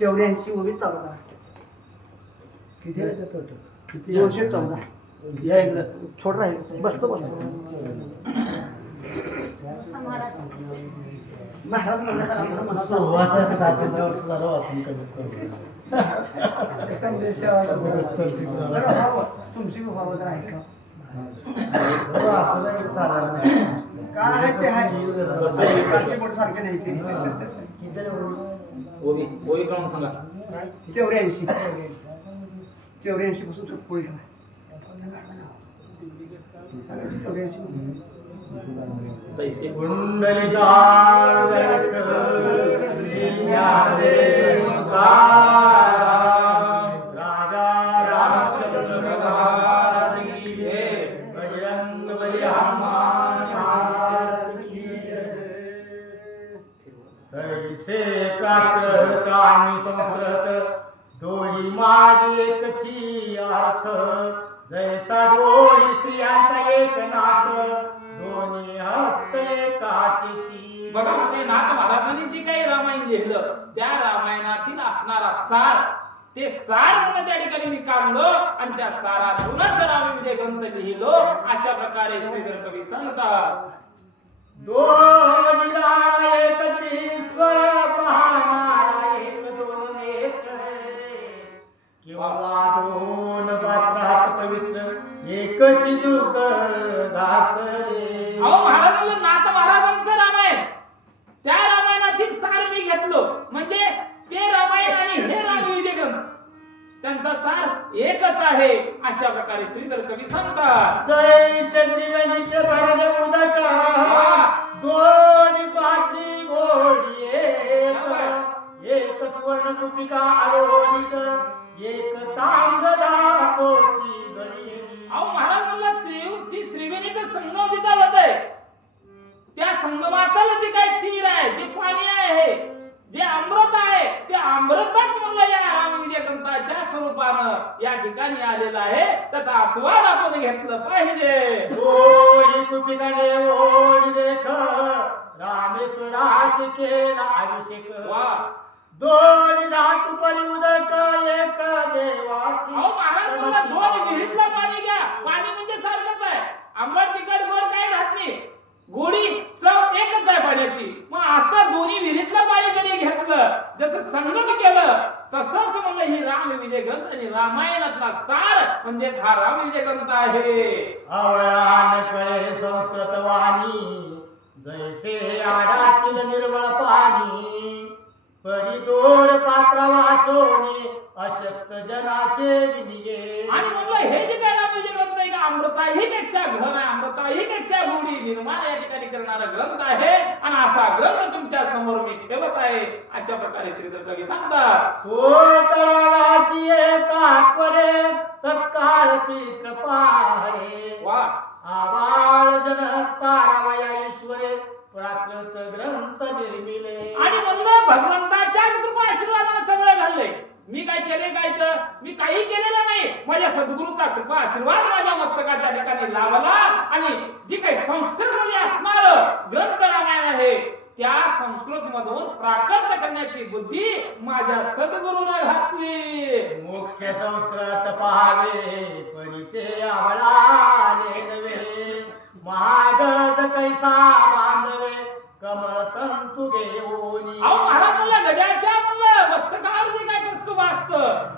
84 उभी चालू करा. किती आहे ते total? किती 214 या इकडं. थोडं राहील बसतो महाराज म्हणलं सुरुवात दाखवल्यावर सुद्धा वाचून कमीत कमी. तुमची भावना आहे का असं नाही साधारण. काय ते आहे सारखे नाही ते ओवी क्रमांक सांगा. 84 पासून पुढे पैसे प्राकृत आणि संस्कृत दोही माझी एकची अर्थ जैसा दोन्ही स्त्रियांचा एक नात दोन्ही हस्त एकाची. बघा म्हणजे नाथ महाराजांनी जे काही रामायण लिहिलं त्या रामायणातील असणारा सार ते सार म्हणून त्या ठिकाणी मी काढलो आणि त्या सारातूनच रामविजय ग्रंथ लिहिलो अशा प्रकारे श्रीधर कवी सांगतात. दोन्ही लाडा एकची स्वर पाहणारा एक दोन नेत्र किंवा दोन पात्रात पवित्र एकची दुर्ग घातले. अहो महाराज म्हणलं नाथ महाराजांचं रामायण त्या रामायणातील सार मी घेतलो म्हणजे ते रामायण आणि हे रामविजय ग्रंथ त्यांचा सार एकच आहे अशा प्रकारे श्रीधर कवी सांगतात. जय त्रिवेणीचे भरले उदक दोन पात्री गोडी एक सुवर्ण कुपिका आरोलिक एक ताम्र धातोची गडी. अहो महाराज म्हणलं त्रिवेणीचा संगम जिथं होतंय त्या संगमातलं जे काही तीर आहे जे पाणी आहे जे अमृत आहे ते अमृतच म्हणलं या रामविजय ग्रंथाच्या स्वरूपानं या ठिकाणी आलेलं आहे त्याचा आस्वाद आपण घेतलं पाहिजे. दोन्ही कुपिकाने ओढ देख रामेश्वराशी केला अभिषेक दोन धातू परी उदक एक देवासी. अहो महाराज म्हणलं दोन विहिरीतलं पाणी घ्या पाणी म्हणजे सारखंच आहे आंबट तिखट गोड काही राहत नाही गोडी चव एकच आहे पाण्याची. मग असं दोन्ही विहिरीतलं पाणी जरी घेतलं जसं संगम केलं तसंच म्हणलं ही रामविजय ग्रंथ आणि रामायणातला सार म्हणजे हा रामविजय ग्रंथ आहे. आवळा नकळे संस्कृत वाणी जैसे आडातील निर्मळ पाणी परिदोर पात्र वाचोने अशक्त जनाचे विनिये. आणि म्हणलं हे जे काय रामविजय ग्रंथ आहे का अमृताही पेक्षा घन आहे अमृताही पेक्षा गोडी निर्माण या ठिकाणी करणारा ग्रंथ आहे आणि असा ग्रंथ तुमच्या समोर मी ठेवत आहे अशा प्रकारे श्रीधर कवी सांगतात. तो तळागाशी तात्परे तत्काळ चित्र पाहरे वा आबाळ जन तारावया ईश्वरे प्राकृत ग्रंथ निर्मिले. आणि म्हणलं भगवंताच्याच कृपा आशीर्वादाने सगळं घडलंय. मी काय केले काय तर मी काही केलेलं नाही माझ्या सद्गुरूचा कृपा आशीर्वाद माझ्या मस्तकाच्या ठिकाणी लाभला आणि जी काही संस्कृत मध्ये असणार ग्रंथ रामायण आहे त्या संस्कृत मधून प्राकृत करण्याची बुद्धी माझ्या सद्गुरूने घातली. मुख्य संस्कृत पहावे परी ते आवळाले नव्हे, महागज कैसा बांधवे कमळ तंतू घेऊनी. अहो महाराज म्हणला गजाच्या म्हणलं मस्तकावर जे काय कौस्तुभ असतं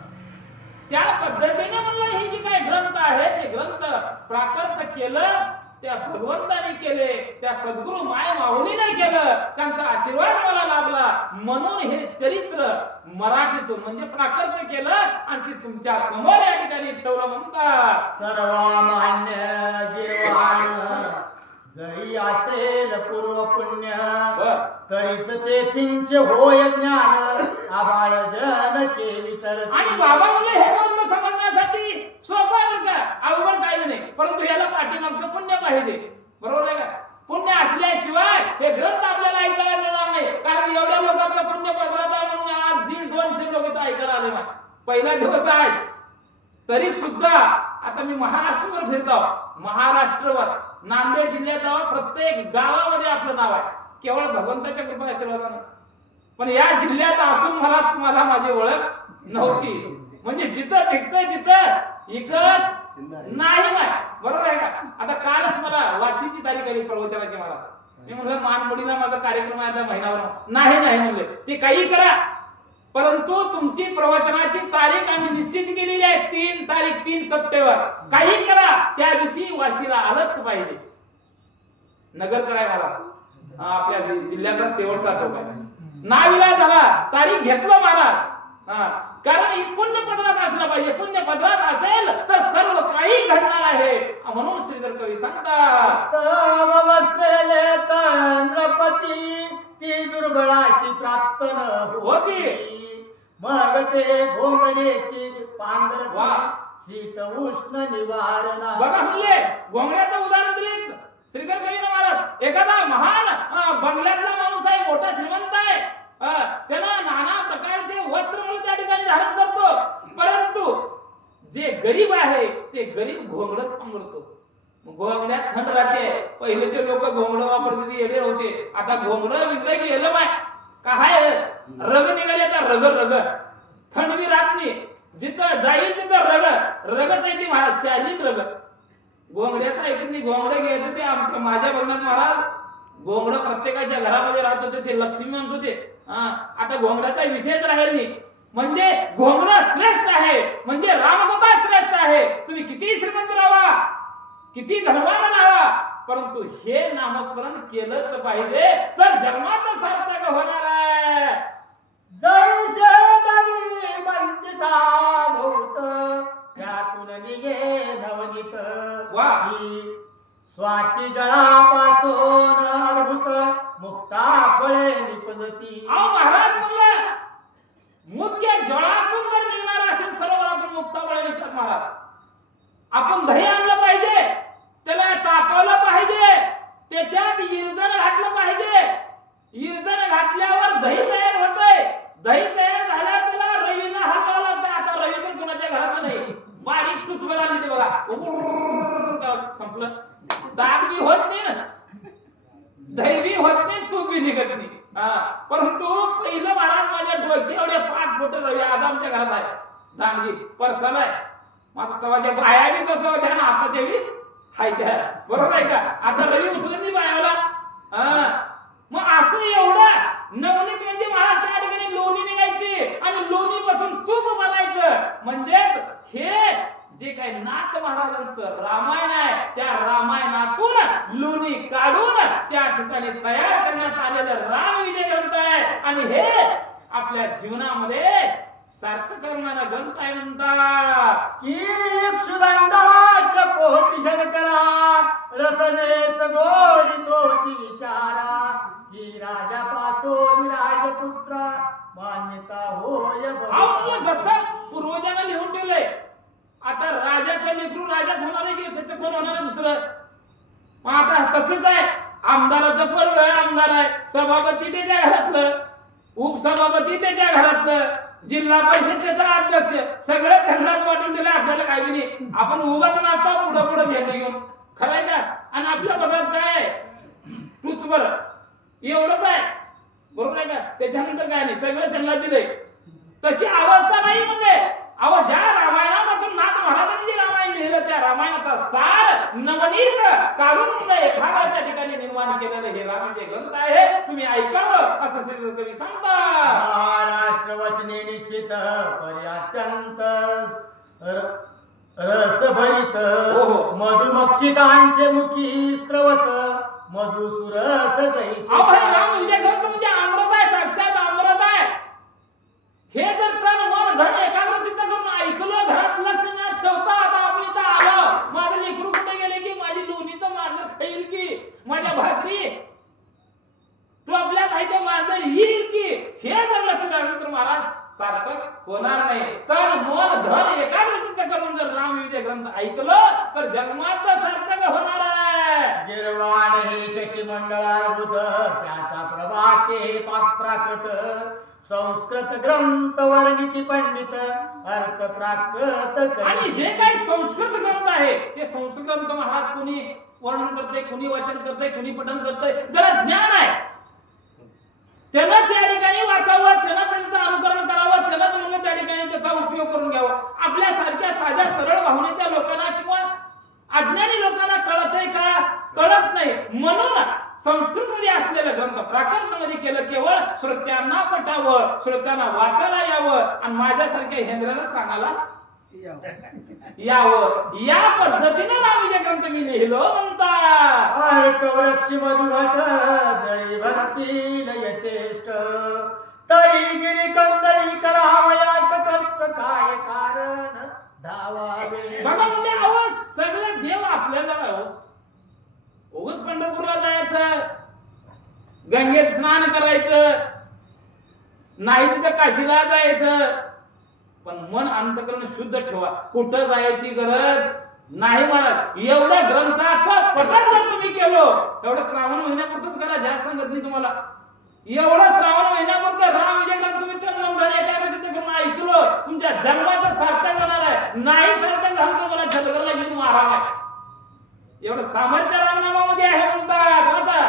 त्या पद्धतीने म्हणलं हे जे काय ग्रंथ आहे ते ग्रंथ प्राकृत केलं, त्या भगवंताने केले, त्या सद्गुरु माय माऊलीने केलं, त्यांचा आशीर्वाद मला लाभला म्हणून हे चरित्र मराठीतून म्हणजे प्राकृत केलं आणि ते तुमच्या समोर या ठिकाणी ठेवलं म्हणतात. सर्वमान्य गिरवाण जरी असेल पूर्व पुण्य, तरीच तेथींचे होय ज्ञान आबाळ जन केली तर. आणि बाबा म्हणले हे ग्रंथ समजण्यासाठी सोपं आहे बरं का, अवघड काही नाही, परंतु याला पाठीमागचं पुण्य पाहिजे. बरोबर आहे का? पुण्य असल्याशिवाय हे ग्रंथ आपल्याला ऐकायला मिळणार नाही. कारण एवढ्या लोकांचं पुण्य पदरात आहे म्हणून आज 150-200 लोक इथं ऐकायला आले. पहिला दिवस आहे तरी सुद्धा आता मी महाराष्ट्रावर फिरतो. महाराष्ट्रावर नांदेड जिल्ह्यात प्रत्येक गावामध्ये आपलं नाव आहे, केवळ भगवंताच्या कृपा आशीर्वादानं. पण या जिल्ह्यात असून मला तुम्हाला माझी ओळख नव्हती. म्हणजे जिथं पिकतंय तिथं इकत नाही माय. बरोबर आहे का? आता कालच मला वाशीची तारीख आली प्रवचनाची. मला मी म्हणलं मानमोडीला माझा कार्यक्रम आहे आता महिनाभर. नाही म्हणले ते काही करा, परंतु तुमची प्रवचनाची तारीख आम्ही निश्चित केलेली आहे 3 सप्टेंबर. काही करा त्या दिवशी वाशीला आलंच पाहिजे. नगर कराय मला आपल्या जिल्ह्याचा शेवटचा टोक आहे. नाविला झाला, तारीख घेतलं महाराज. कारण पुण्यपत्रात असलं पाहिजे. पुण्यपत्रात असेल तर सर्व काही घडणार आहे म्हणून श्रीधर कवी सांगतात. तव वस्त्रेले तंद्रपती ती दुर्बळाशी प्राप्त न होती, मग ते घोंगडेची पांघरती शीत उष्ण निवारणा. बघा म्हणले घोंगड्याचं उदाहरण दिले श्रीधर कवी महाराज. एखादा महान बंगल्यातला माणूस आहे, मोठा श्रीमंत आहे, त्यानं नाना प्रकारचे वस्त्र म्हणून त्या ठिकाणी धारण करतो, परंतु जे गरीब आहे ते गरीब घोंगडच पांघरतो. घोंगड्यात थंड राहते. पहिलेचे लोक घोंगड वापरते येडे होते. आता घोंगड बिगडे गेलं माय काय रग निघाले. आता रग थंड बी राहत नाही. जिथं जाईल तिथं रगच आहे ती महाराज, शालीन रग. घोंगड्याचं ऐकत नाही. घोंगडे घेत होते आमच्या माझ्या बघण्यात महाराज. घोंगड प्रत्येकाच्या घरामध्ये राहत होते, ते लक्ष्मी म्हणत होते. आता घोंगड्याचा विषयच राहील नाही. म्हणजे घोंगड श्रेष्ठ आहे, म्हणजे रामकथा श्रेष्ठ आहे. तुम्ही किती श्रीमंत राहा, किती धनवान राहा, परंतु हे नामस्मरण केलंच पाहिजे तर जन्माचं सार्थक होणार आहे. जय शेदनी वंदिता भूत त्यातून निघे नवनीत. वाह. स्वाती जळापासून अद्भुत मुक्ता फळे निपजती. अहो महाराज म्हणलं मुख्य जळातून जर निघणार असेल सरोवरातून मुक्ता फळे निघतात महाराज. आपण दही आणलं पाहिजे, त्याला तापवलं पाहिजे, त्याच्यात इरजण घातलं पाहिजे. इरजण घातल्यावर दही तयार होतंय. दही तयार झाल्या त्याला रवीनं हलवावं लागतं. आता रवी तर कुणाच्या घरात नाही, बारीक टुचवर आली ते बघा, संपलं. दाग बी होत नाही ना, दही बी होत नाही, तूप बी निघत नाही. परंतु पहिलं महाराज माझ्या डोक्या एवढे 5 फूट रवी आज आमच्या घरात आहे. दांडगी परसाला आहे. माझा तवाच्या बाया बी तसं होत्या ना, आताच्या बी हाय त्या. बरोबर आहे का? आता रवी उठलं नाही बायाला. मग असं एवढं नवनीत म्हणजे महाराज त्या ठिकाणी लोणी निघायची आणि लोणी पासून तूप बनायचं. म्हणजेच हे जे काही नाथ महाराजांचं रामायण आहे त्या रामायणातून लोणी काढून त्या ठिकाणी तयार करण्यात आलेलं राम विजय ग्रंथ आहे. आणि हे आपल्या जीवनामध्ये सार्थ करणारा ग्रंथ आहे. म्हणतात की इक्षुदंडाच पोटी शंकरा रसनेस गोडी तोची विचारा. की राजापासून राजपुत्रा मान्यता होय आपलं जसं पूर्वजांना लिहून ठेवलंय. आता राजाचं लेकरू राजाच होणार आहे की त्याचं कोण होणार आहे दुसरं. मग आता तसंच आहे. आमदाराचं पोरग आमदार आहे, सभापती त्याच्या घरातलं, उपसभापती त्याच्या घरातलं, जिल्हा परिषद त्याचा अध्यक्ष, सगळं त्यांनाच वाटून दिलं. आपल्याला काही बी नाही. आपण उगाच नाचता पुढं झेंडे घेऊन. खरंय का? आणि आपल्या पदात काय टूचवर एवढंच आहे. बरोबर आहे का? त्याच्यानंतर काय नाही, सगळं त्यांना दिलंय. तशी अवस्था नाही म्हणले. अहो ज्या रामायणापासून नाथ महाराजांनी जे रामायण लिहिलं त्या रामायणाचा सार नवनीत काढून म्हणलं एखाद्या ठिकाणी निर्माण केलेलं हे रामाचे ग्रंथ आहे, तुम्ही ऐकावं असं श्री कवी सांगतात. महाराष्ट्र वचने निश्चित परी अत्यंत रसभरित हो. मधुमक्षिकांचे मुखी स्त्रवत मधुसुरस जैसे. अहो हे राम विजय ग्रंथ म्हणजे अमृत आहे, साक्षात अमृत आहे. हे जर तन मन धन एकाग्रचित्त करून ऐकलं, घरात लक्ष न ठेवता आता आपण इथं आलो, माझं लेकरू कुठे गेले की माझी लोणीचं मांजर खाईल की माझ्या भाकरी तू आपल्यात आहे ते मांजर येईल की, हे जर लक्ष लागलं तर महाराज सार्थक होणार नाही. तन मन धन एकाग्रचित्त करून जर राम विजय ग्रंथ ऐकलं तर जन्माचं सार्थक होणार आहे. गिरवाण हे शशी मंडळार्बुद त्याचा प्रभाते प्राकृत संस्कृत ग्रंथ वर्णिती पंडित अर्थ प्राकृत. आणि जे काही संस्कृत ग्रंथ आहे ते संस्कृत ग्रंथ महाराज कुणी वर्णन करते, कुणी वाचन करते, कुणी पठण करते, जरा ज्ञान आहे त्यानंच या ठिकाणी वाचावं, त्यानं त्यांचं अनुकरण करावं, त्यानंच म्हणून त्या ठिकाणी त्याचा उपयोग करून घ्यावा. आपल्या सारख्या साध्या सरळ भावनेच्या लोकांना किंवा अज्ञानी लोकांना कळतंय का? कळत नाही. म्हणून संस्कृत मध्ये असलेलं ग्रंथ प्राकृत मध्ये केलं केवळ श्रोत्यांना पटावं, श्रोत्यांना वाचायला यावं आणि माझ्यासारख्या हेंद्राला सांगायला यावं. या पद्धतीने रामविजय ग्रंथ मी लिहिलो म्हणतात. अर्क वृक्ष मधुघट जरी भरतील यथेष्ट तरी गिरी कंदरी करावयास कष्ट काय कारण धावावे. बघा म्हणजे अहो सगळे देव आपल्या जवळ हो. उगाच पंढरपूरला जायचं, गंगेत स्नान करायचं, नाही तिथं काशीला जायचं, पण मन अंतकरण शुद्ध ठेवा. कुठं जायची गरज नाही महाराज. एवढं ग्रंथाचं पठण जर तुम्ही केलो, एवढं श्रावण महिन्यापुरतच करा, जास्त सांगत नाही तुम्हाला. एवढं श्रावण महिन्यापुरतं राम विजय ग्रंथ तुम्ही तर नोंदणी एकाग्रचित्त करून ऐकलं, तुमच्या जन्माचं सार्थक होणार आहे. नाही सार्थक झालं तर मला जलगरला घेऊन मारावा. एवढं सामर्थ्य रामनामामध्ये आहे म्हणतात. वाचा.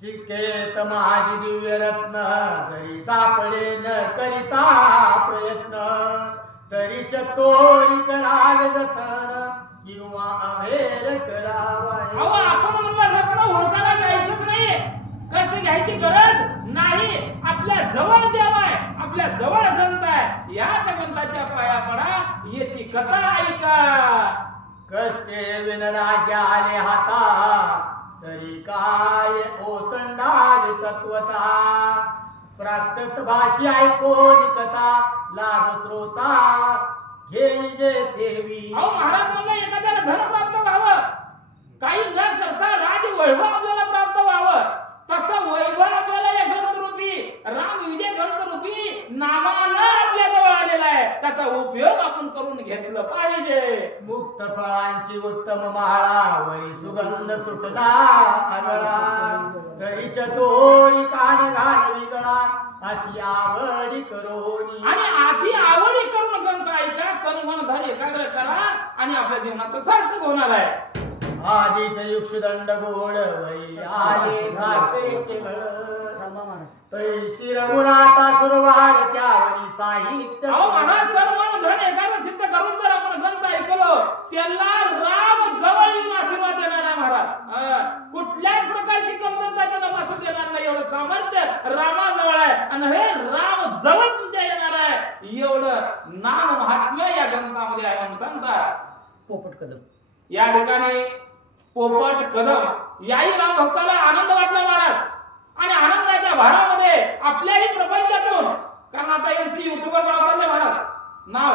शिकेत माझी दिव्य रत्न जरी सापडे न करिता प्रयत्न तरी चतोरी करावे जतन किंवा अभेर करावा. अहो आपण म्हणलं रत्न हुडकायला जायचंच नाही, कष्ट घ्यायची गरज नाही. आपल्या जवळ देव आहे, आपल्या जवळ ग्रंथ आहे, याच ग्रंथाच्या पाया पडा, याची कथा ऐका. कष्टे विन राजा आले हाता तरी काय ओसंडावे तत्वता प्राकृत भाषी ऐकोनी कथा लाभ श्रोता घेई जे देवी. अहो महाराज म्हणलं एखाद्याला धन प्राप्त व्हावं, काही न करता राज वैभव आपल्याला प्राप्त व्हावं, तसं वैभव आपल्याला या ग्रंथरूपी राम विजय ग्रंथरूपी नामानं आपल्या जवळ आलेला आहे. त्याचा उपयोग आपण करून घेतलं पाहिजे. मुक्त फळांची उत्तम माळा वरी सुगंध सुटला आगळा तरी चतोरी कान घाल विगळा अति आवडी करोनी. आणि अति आवडी करून ग्रंथ ऐका, तन मन धन एकाग्र करा आणि आपल्या जीवनाचं सार्थक होणार आहे. आधीच युक्षदंड गोड वरी आले साखरेचे घड पैशी रघुनाथा सुरवाड त्यावरी साहित्य. अहो महाराज तन मन धन एकाग्र चित्त करून जर आपण ग्रंथ ऐकलो, त्याला राम जवळ येऊन आशीर्वाद देणार आहे महाराज. कुठल्याच प्रकारची कमतरता त्यांना भासू देणार नाही. एवढं सामर्थ्य रामाजवळ आहे आणि हे राम जवळ तुमच्या येणार आहे. एवढं नाम महात्म्य या ग्रंथामध्ये आहे म्हणून सांगतात. पोपट कदम या ठिकाणी पोपट कदम याही राम भक्ताला आनंद वाटला महाराज. आणि आनंदाच्या भारामध्ये आपल्याही प्रपंचातून, कारण आता यांचं युट्यूबर नाव चाललंय महाराज, नाव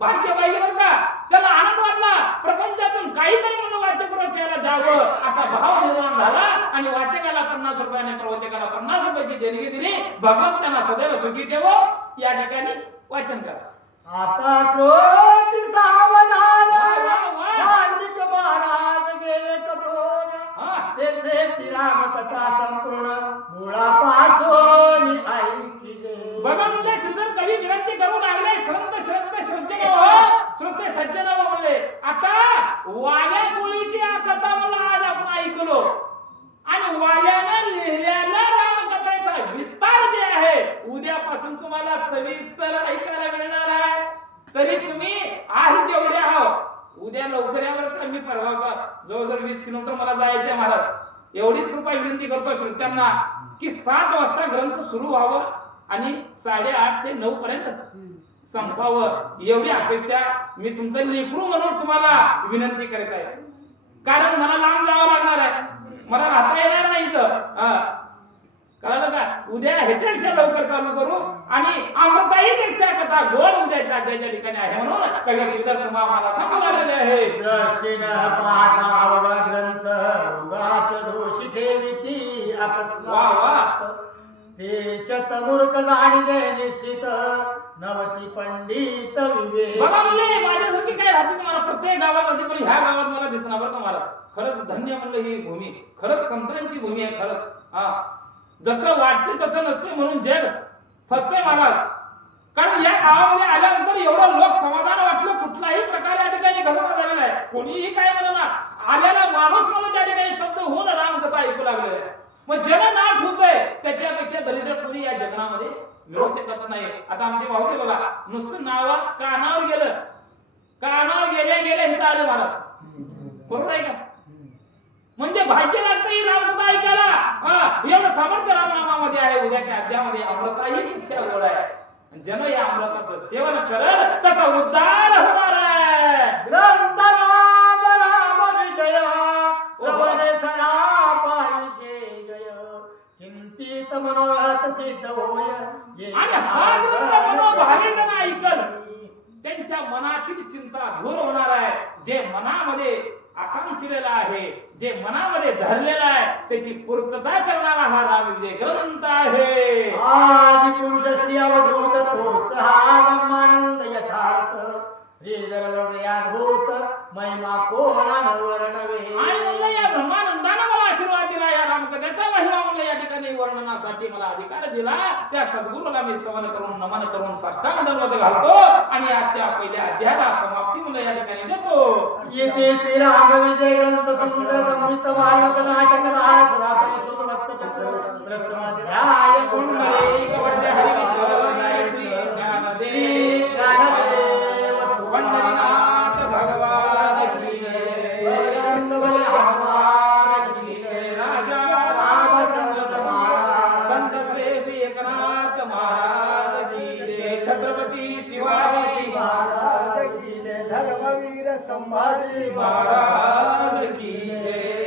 भारतीय पाहिजे बरं का, त्याला आनंद वाटला. प्रपंचातून काहीतरी म्हणून वाचक वाचायला जावं असा भाव निर्माण झाला आणि वाचकाला 50 रुपयाने प्रवचकाला 50 रुपयाची देणगी दिली. भगवान त्यांना सदैव सुखी ठेवो. या ठिकाणी वाचन करा. आता श्रोती सावधान वाह. वाल्मिक महाराज गेले कठोर तेथे राम कथा संपूर्ण मुळापासून ऐकिजे. बघा म्हणले श्रीधर कवी विनंती करू लागले, संत श्रद्ध सज्जन हो, श्रोते सज्जन हो म्हणले. आता वाल्या कोळीची कथा मला आज आपण ऐकलो आणि वाल्यानं लिहिलेला रामकथेचा तरी तुम्ही आज जेवढे आहो उद्या लवकर यावर का मी परवाचा जवळजवळ 20 किलोमीटर मला जायचंय महाराज. एवढीच कृपा विनंती करतो श्रोत्यांना की 7 वाजता ग्रंथ सुरू व्हावं आणि 8:30 ते 9 पर्यंत संपावं एवढी अपेक्षा मी तुमचं लेकरू म्हणून तुम्हाला विनंती करत आहे. कारण मला लांब जावं लागणार आहे, मला राहता येणार नाही इथं. कळलं का? उद्या ह्याच्यापेक्षा लवकर चालू करू आणि अमृताईपेक्षा कथा गोड उद्याच्या अध्यायाच्या ठिकाणी आहे म्हणून कवी श्रीधर तुम्हा आम्हाला सांगू लागलेले आहे. दृष्टीनं पाहता अवघा ग्रंथ उगाच दोषी ठेविती अकस्मात ते शतमूर्ख जाणीले निश्चित नवती पंडित विवेक. बघा म्हणलं माझ्यासारखी काय राहते मला प्रत्येक गावात राहते पण ह्या गावात मला दिसणार बरं का मला. खरंच धन्य म्हणलं ही भूमी, खरंच संतांची भूमी आहे खरंच. हा जसं वाटते तसं नसते म्हणून जग फसतंय महाराज. कारण या गावामध्ये आल्यानंतर एवढं लोक समाधान वाटलं कुठलाही प्रकारे या ठिकाणी घटना झालेला आहे. कोणीही काय म्हणा आल्याला माणूस म्हणून त्या ठिकाणी शब्द होऊन रामकथा ऐकू लागले. मग ज्याला नाव ठेवतंय त्याच्यापेक्षा दरिद्रपुरी या जगनामध्ये मिळू शकत नाही. आता आमचे भाऊचे बघा नुसतं नाव कानावर गेलं, कानावर गेले गेले इथं आले महाराज. बरोबर आहे का? म्हणजे भाग्य लागतं ही रामकथा ऐकायला. एवढं सामर्थ्य रामनामामध्ये आहे. उद्याच्या अध्यायामध्ये अमृताही पेक्षा गोड आहे. ज्यानं या अमृताचं सेवन करल त्याचा उद्धार होणार आहे. ग्रंथ राम राम विजय श्रवणे सरापा विशेषय चिंतित मनोरथ सिद्ध होय. आणि हा ग्रंथ मनोभावे जण ऐकल त्यांच्या मनातील चिंता दूर होणार आहे. जे मनामध्ये आकांक्षिलेला आहे, जे मनामध्ये धरलेला आहे त्याची पूर्तता करणारा हा रामविजय ग्रंथ आहे. आदि पुरुष श्री अवधूत तोच हा ब्रह्मानंद यथार्थ श्रीधर हृदयाद्भूत महिमा कोणान वर्णवे. आणि म्हणलं या ब्रह्मानंदानं मला आशीर्वाद दिला, या रामकथेचा महिमा म्हणलं या ठिकाणी वर्णनासाठी मला अधिकार दिला. त्या सद्गुरूला मी स्तवन करून नमन करून साष्टांग दंडवत घालतो आणि आजच्या पहिल्या अध्यायाला समाप्ती म्हणलं या ठिकाणी देतो. येथे श्रीराम विजय ग्रंथ सुंदर संहित वाल्मक नाटक धार सदापती सुत भक्त चक्र प्रथम अध्याय कुंडलिक वद्य हरिविठ्ठल जय श्री ज्ञानदेव पंढरीनाथ भगवान की जय. बजरंग बली हनुमान की जय. राजा रामचंद्र महाराज संत श्री श्री एकनाथ महाराज की जय. छत्रपती शिवाजी महाराज की जय. धर्मवीर संभाजी महाराज की जय.